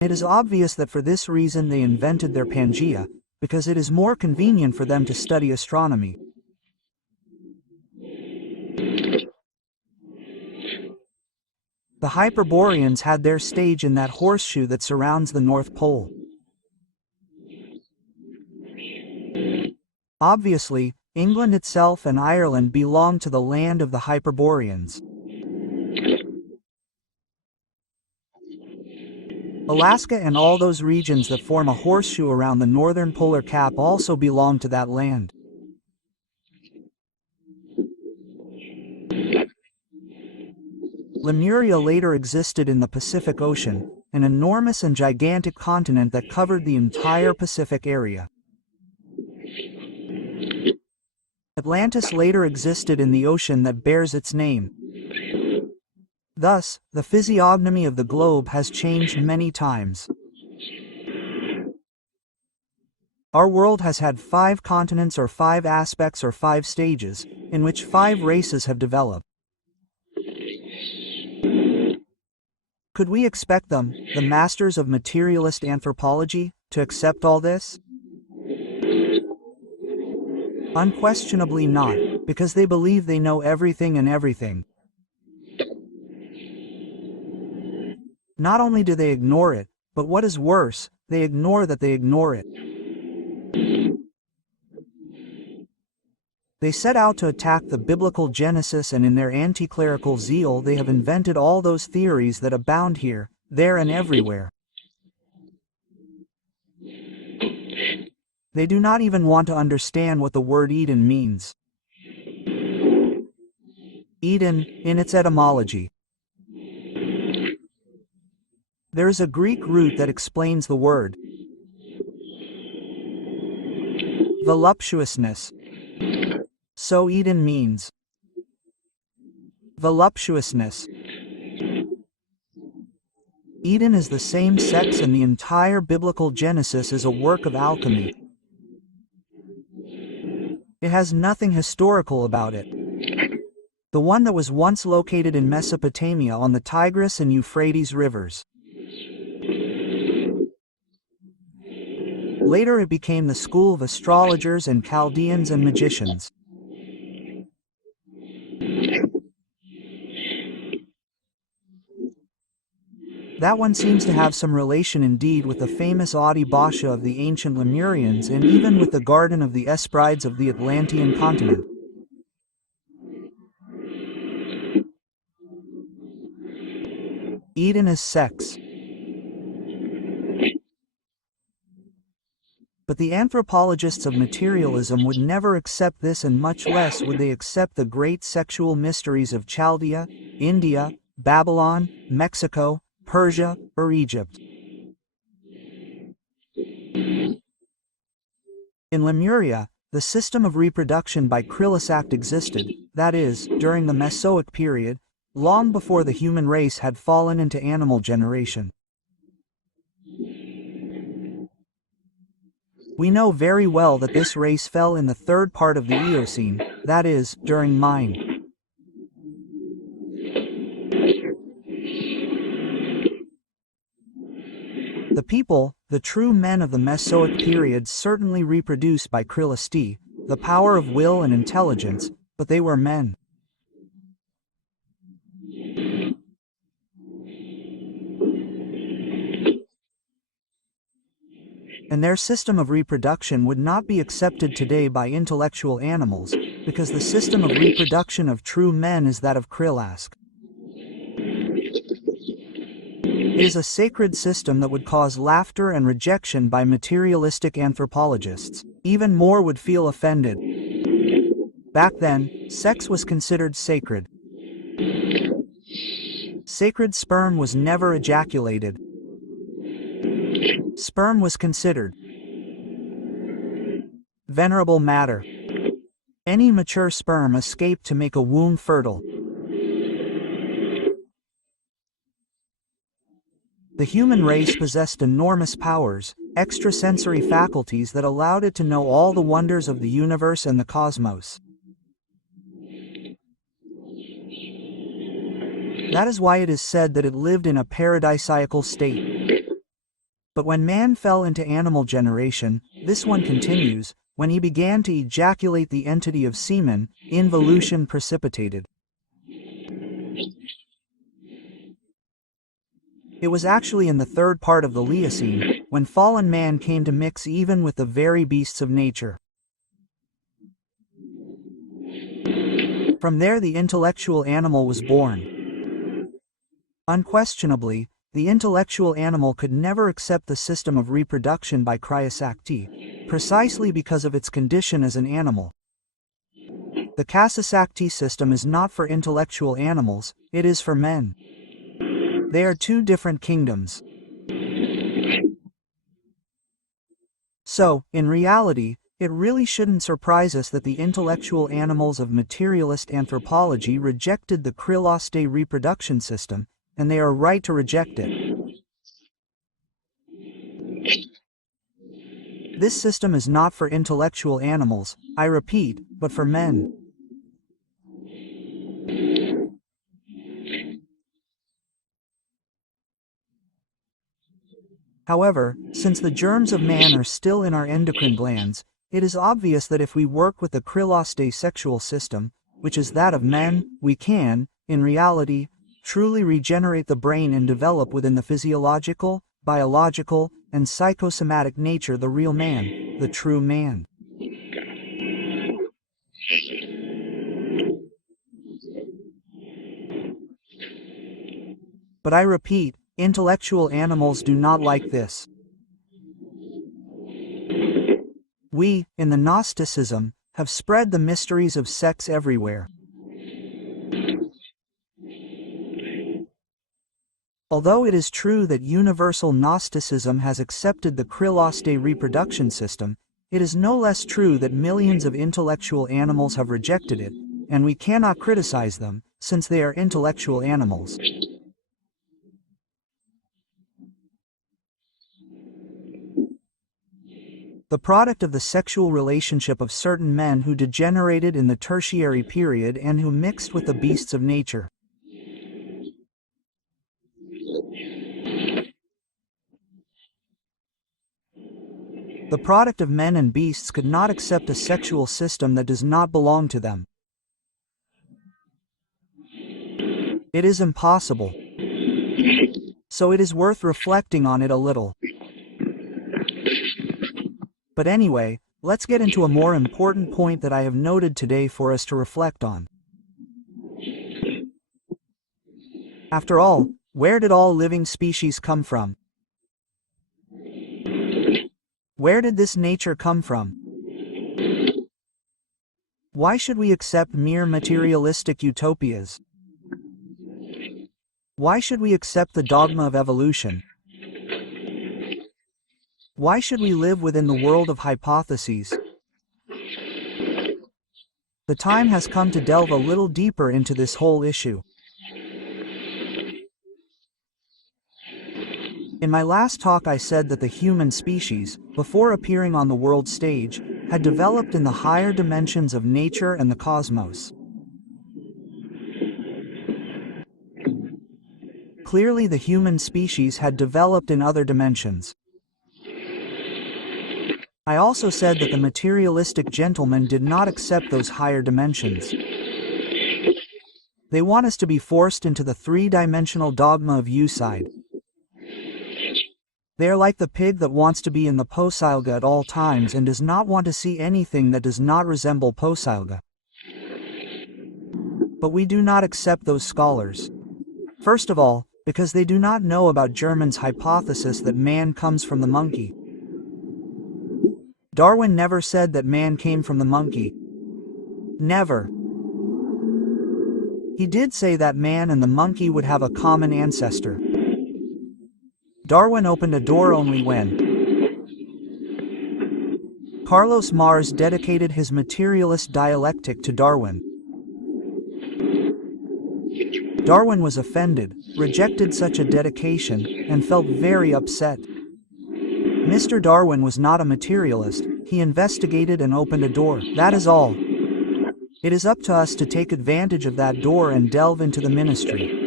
It is obvious that for this reason they invented their Pangaea, because it is more convenient for them to study astronomy. The Hyperboreans had their stage in that horseshoe that surrounds the North Pole. Obviously, England itself and Ireland belong to the land of the Hyperboreans. Alaska and all those regions that form a horseshoe around the northern polar cap also belong to that land. Lemuria later existed in the Pacific Ocean, an enormous and gigantic continent that covered the entire Pacific area. Atlantis later existed in the ocean that bears its name. Thus, the physiognomy of the globe has changed many times. Our world has had 5 continents or 5 aspects or 5 stages, in which 5 races have developed. Could we expect them, the masters of materialist anthropology, to accept all this? Unquestionably not, because they believe they know everything and everything. Not only do they ignore it, but what is worse, they ignore that they ignore it. They set out to attack the biblical Genesis, and in their anti-clerical zeal they have invented all those theories that abound here, there and everywhere. They do not even want to understand what the word Eden means. Eden, in its etymology. There is a Greek root that explains the word. Voluptuousness. So Eden means voluptuousness. Eden is the same sex, and the entire biblical Genesis is a work of alchemy. It has nothing historical about it. The one that was once located in Mesopotamia on the Tigris and Euphrates rivers. Later it became the school of astrologers and Chaldeans and magicians. That one seems to have some relation indeed with the famous Adi Basha of the ancient Lemurians, and even with the Garden of the Hesperides of the Atlantean continent. Eden is sex. But the anthropologists of materialism would never accept this, and much less would they accept the great sexual mysteries of Chaldea, India, Babylon, Mexico, Persia, or Egypt. In Lemuria, the system of reproduction by Krilos Act existed, that is, during the Mesoic period, long before the human race had fallen into animal generation. We know very well that this race fell in the third part of the Eocene, that is, during mine. The people, the true men of the Mesoic period, certainly reproduced by Krilos, the power of will and intelligence, but they were men. And their system of reproduction would not be accepted today by intellectual animals, because the system of reproduction of true men is that of Krilos. It is a sacred system that would cause laughter and rejection by materialistic anthropologists. Even more would feel offended. Back then, sex was considered sacred. Sacred sperm was never ejaculated. Sperm was considered venerable matter. Any mature sperm escaped to make a womb fertile. The human race possessed enormous powers, extrasensory faculties that allowed it to know all the wonders of the universe and the cosmos. That is why it is said that it lived in a paradisiacal state. But when man fell into animal generation, this one continues, when he began to ejaculate the entity of semen, involution precipitated. It was actually in the third part of the Liocene, when fallen man came to mix even with the very beasts of nature. From there the intellectual animal was born. Unquestionably, the intellectual animal could never accept the system of reproduction by cryosacti, precisely because of its condition as an animal. The Kasasakti system is not for intellectual animals, it is for men. They are two different kingdoms. So, in reality, it really shouldn't surprise us that the intellectual animals of materialist anthropology rejected the Krylostai reproduction system, and they are right to reject it. This system is not for intellectual animals, I repeat, but for men. However, since the germs of man are still in our endocrine glands, it is obvious that if we work with the Krylostai sexual system, which is that of men, we can, in reality, truly regenerate the brain and develop within the physiological, biological, and psychosomatic nature the real man, the true man. But I repeat, intellectual animals do not like this. We, in the Gnosticism, have spread the mysteries of sex everywhere. Although it is true that universal Gnosticism has accepted the Krylostai reproduction system, it is no less true that millions of intellectual animals have rejected it, and we cannot criticize them, since they are intellectual animals. The product of the sexual relationship of certain men who degenerated in the tertiary period and who mixed with the beasts of nature. The product of men and beasts could not accept a sexual system that does not belong to them. It is impossible. So it is worth reflecting on it a little. But anyway, let's get into a more important point that I have noted today for us to reflect on. After all, where did all living species come from? Where did this nature come from? Why should we accept mere materialistic utopias? Why should we accept the dogma of evolution? Why should we live within the world of hypotheses? The time has come to delve a little deeper into this whole issue. In my last talk I said that the human species, before appearing on the world stage, had developed in the higher dimensions of nature and the cosmos. Clearly the human species had developed in other dimensions. I also said that the materialistic gentlemen did not accept those higher dimensions. They want us to be forced into the three-dimensional dogma of eucide. They are like the pig that wants to be in the posilga at all times and does not want to see anything that does not resemble posilga. But we do not accept those scholars. First of all, because they do not know about German's hypothesis that man comes from the monkey. Darwin never said that man came from the monkey. Never. He did say that man and the monkey would have a common ancestor. Darwin opened a door only when Carlos Marx dedicated his materialist dialectic to Darwin. Darwin was offended, rejected such a dedication, and felt very upset. Mr. Darwin was not a materialist, he investigated and opened a door, that is all. It is up to us to take advantage of that door and delve into the ministry.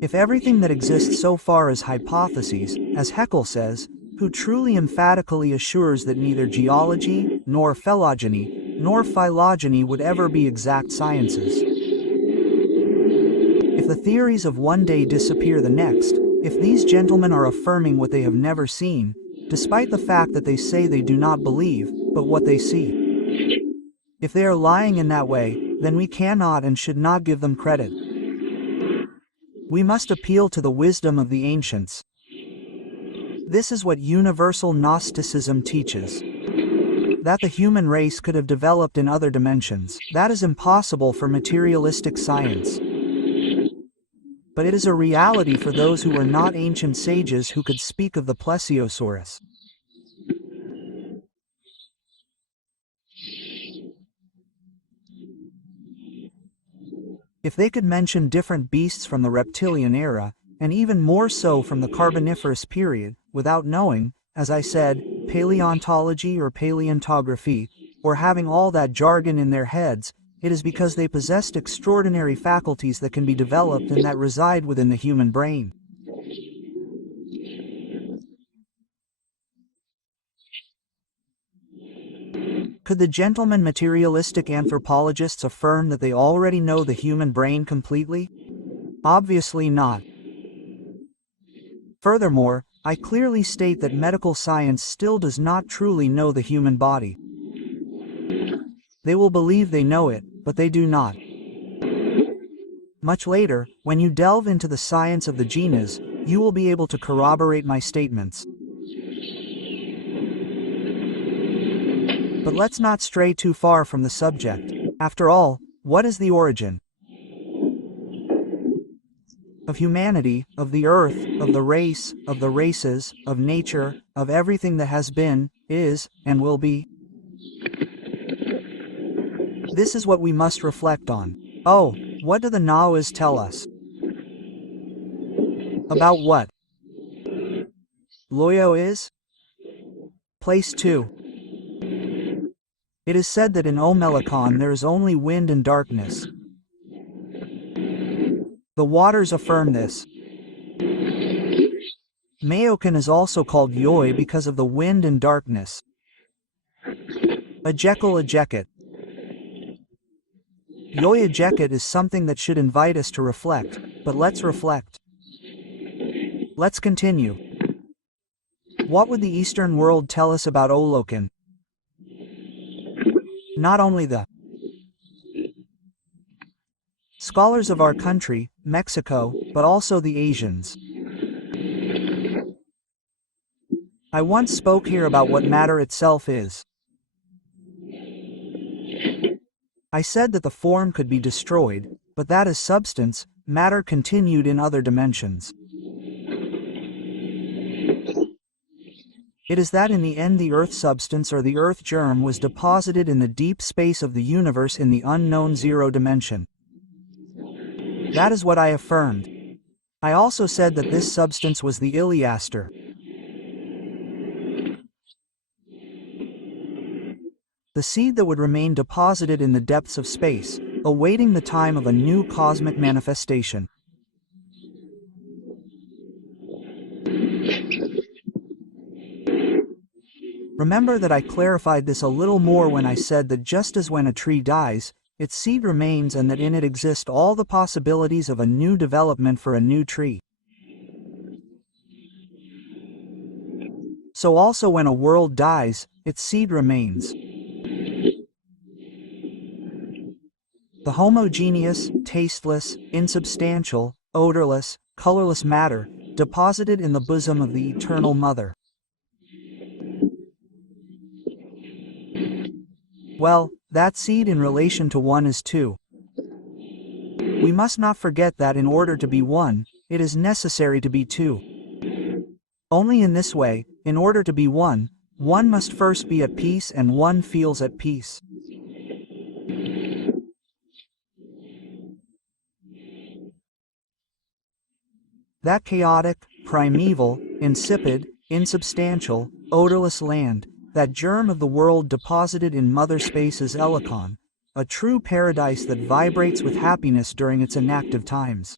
If everything that exists so far is hypotheses, as Haeckel says, who truly emphatically assures that neither geology, nor phylogeny, nor phylogeny would ever be exact sciences. If the theories of one day disappear the next, if these gentlemen are affirming what they have never seen, despite the fact that they say they do not believe, but what they see. If they are lying in that way, then we cannot and should not give them credit. We must appeal to the wisdom of the ancients. This is what universal Gnosticism teaches. That the human race could have developed in other dimensions, that is impossible for materialistic science. But it is a reality for those who were not ancient sages who could speak of the plesiosaurus. If they could mention different beasts from the reptilian era, and even more so from the Carboniferous period, without knowing, as I said, paleontology or paleontography, or having all that jargon in their heads, it is because they possessed extraordinary faculties that can be developed and that reside within the human brain. Could the gentlemen materialistic anthropologists affirm that they already know the human brain completely? Obviously not. Furthermore, I clearly state that medical science still does not truly know the human body. They will believe they know it, but they do not. Much later, when you delve into the science of the genus, you will be able to corroborate my statements. But let's not stray too far from the subject. After all, what is the origin of humanity, of the earth, of the race, of the races, of nature, of everything that has been, is, and will be? This is what we must reflect on. Oh, what do the Gnosis tell us? About what Loyo is? Place 2. It is said that in Omelicon there is only wind and darkness. The waters affirm this. Maokan is also called Yoi because of the wind and darkness. Ejekal Ejeket. Yoi Ejeket is something that should invite us to reflect, but let's reflect. Let's continue. What would the Eastern world tell us about Olokan? Not only the scholars of our country, Mexico, but also the Asians. I once spoke here about what matter itself is. I said that the form could be destroyed, but that as substance, matter continued in other dimensions. It is that in the end the earth substance or the earth germ was deposited in the deep space of the universe in the unknown zero dimension. That is what I affirmed. I also said that this substance was the Iliaster. The seed that would remain deposited in the depths of space, awaiting the time of a new cosmic manifestation. Remember that I clarified this a little more when I said that just as when a tree dies, its seed remains and that in it exist all the possibilities of a new development for a new tree. So also when a world dies, its seed remains. The homogeneous, tasteless, insubstantial, odorless, colorless matter, deposited in the bosom of the Eternal Mother. Well, that seed in relation to one is two. We must not forget that in order to be one, it is necessary to be two. Only in this way, in order to be one must first be at peace and one feels at peace. That chaotic, primeval, insipid, insubstantial, odorless land, that germ of the world deposited in mother space is Helicon, a true paradise that vibrates with happiness during its inactive times.